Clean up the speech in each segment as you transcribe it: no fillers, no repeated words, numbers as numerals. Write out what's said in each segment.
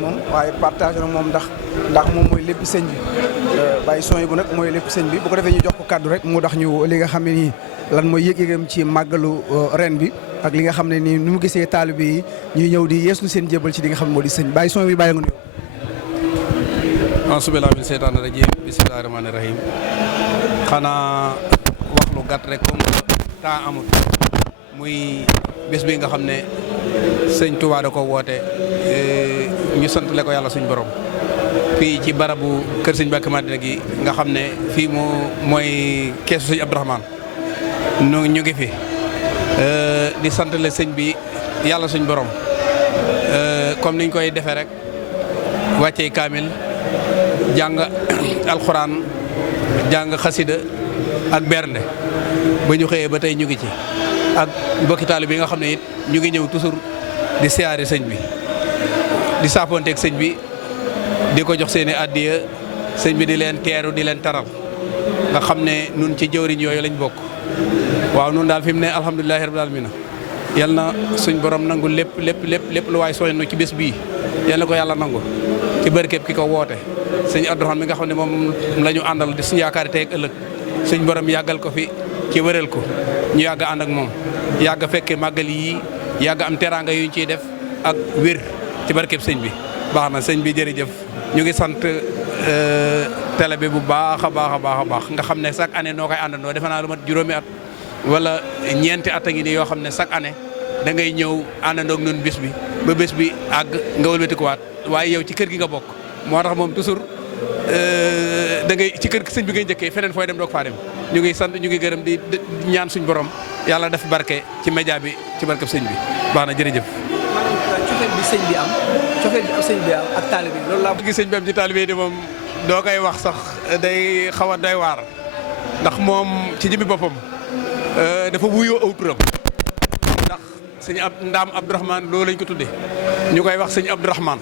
moom waaye partagé na moom ndax moom mooy lépp sëñ bi Baye Souhaïbou nag mooy lépp sëñ bi bu ko defee ñu jox ko kaddu rek mu dax ñu li nga xam ne nii lan mooy yëg-yëgam ci màggalu ren bi ak li nga xam ne nii nu mu gisee taalibe yi ñuy ñëw di yeeslu seen jébal ci li nga xam ne moo di sëñ Baye Souhaïbou bàyyi nga nuyoo. Bismillaahi mina seytaani rajiim bismillaahi rahmaani rahiim xanaa wax lu gàtt rek comme temps amul muy bés bi nga xam ne sëñ Touba da ko woote ñu santale ko yàlla suñ borom fii ci barabu kër sëñ Mbàkke Madina gi nga xam ne fii mooy keesu sëñ Abdourahmane ñu ngi fi di santale sëñ bi yàlla suñ borom comme niñ koy defee rek wàccee kaamil jàng alxuraan jàng xasida ak bernde ba ñu xëyee ba tey ñu ngi ci ak mbokki taalibe bi nga xam ne it ñu ngi ñëw toujours di siyaare sëñ bi di saafonteeg sëñ bi di ko jox seeni addiya sëñ bi di leen teeru di leen taral nga xam ne nun ci jëwriñ yooyu lañ bokk waaw nun daal fi mu ne alhamdulilahi rabbil alamin yal na suñ borom nangu lépp lu waay soññu ci bés bii yal na ko yàlla nangu ci barkeb ki ko woote sëñ Abdourahmane mi nga xam ne moom la ñu àndal di suñu yaakaar tey ak ëllëg suñ borom yàggal ko fi ci wëral ko ñu yàgg ànd ak moom yàgg fekke màggal yi yàgg am teraanga yu ñu ciy def ak wér ci barkeb sëñ bi baax na sëñ bi jërëjëf ñu ngi sant télé bi bu baax a baax nga xam ne chaque année noo koy àndandoo defe naa lu mat juróomi at wala ñeenti at a ngi nii yoo xam ne chaque année da ngay ñëw àndandoo ak ñun bés bi ba bés bi àgg nga wëlbatikuwaat waaye yow ci kër gi nga bokk moo tax moom toujours da ngay ci kër sëñ bi ngay njëkkee feneen fooy dem doog faa dem ñu ngi sant ñu ngi gërëm di ñaan suñ borom yàlla def barke ci média bi ci barkeb sëñ bi baax na jërëjëf. cofeel bi sëñ bi am ak taalibe bi loolu laa bëgg sëñ bi am ci taalibe de moom doo koy wax sax day xaw a doy waar ndax moom ci jëmmi boppam dafa wuyoo aw turam ndax sëñ Ndaam Abdourahmane loolu lañ ko tuddee ñu koy wax sëñ Abdourahmane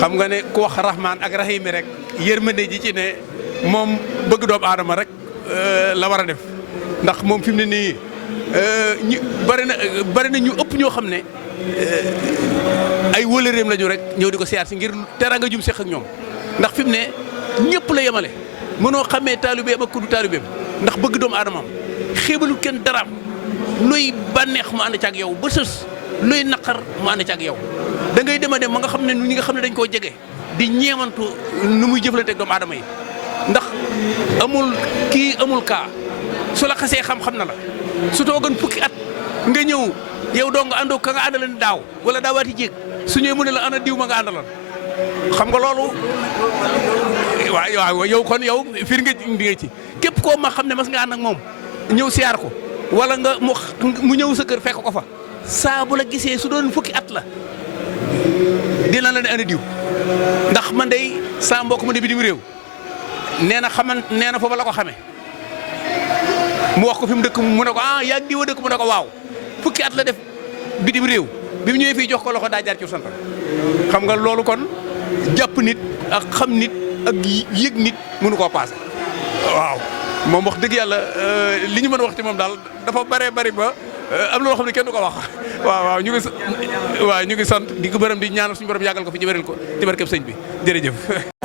xam nga ne ku wax rahman ak rahim rek yërmande ji ci ne moom bëgg doomu aadama rek la war a def ndax moom fi mu ne nii ñu bari na ñu ëpp ñoo xam ne ay wëlëreem lañu rek ñëw di ko siyaar si ngir teraanga jum seq ak ñoom ndax fi mu ne ñëpp la yemale mënoo xamee taalibeem ak ku du taalibeem ndax bëgg doomu aadamaam xeebalu kenn daraam luy bànneex mu ànd ci ak yow ba sës luy naqar mu ànd ci ak yow da ngay dem a dem ma nga xam ne ñi nga xam ne dañ koo jege di ñeemantu nu muy jëflanteeg doomu aadama yi ndax amul kaa su la xasee xam-xam na la su toogoon fukki at nga ñëw yow doo nga àndoo ka nga àndalan daaw wala daawaati jéeg su ñëwee mu ne la ana diw ma nga àndalan xam nga loolu waaw yow kon yow fir nga di nga ci képp koo ma xam ne mas nga ànd ak moom ñëw siyaar ko wala nga mu ñëw sa kër fekk ko fa saa bu la gisee su doon fukki at la dina la ne ana diw ndax man day saa mbokk ma ne bitim réew nee na foofa la ko xamee mu wax ko fi mu dëkk mu ne ko yaa diwa dëkk mu ne ko waaw fukki at la def bitim réew bi mu ñëwee fii jox ko loxo daa jaar ci santam xam nga loolu kon jàpp nit ak xam nit ak yëg nit mënu koo paase waaw moom wax dëgg yàlla li ñu mën a wax ci moom daal dafa bari ba am na loo xam ne kenn du ko wax waaw ñu ngi sant di ko bërëm di ñaanal suñu borom yàggal ko fi ñu wéral ko ci barkeb sëñ bi jërëjëf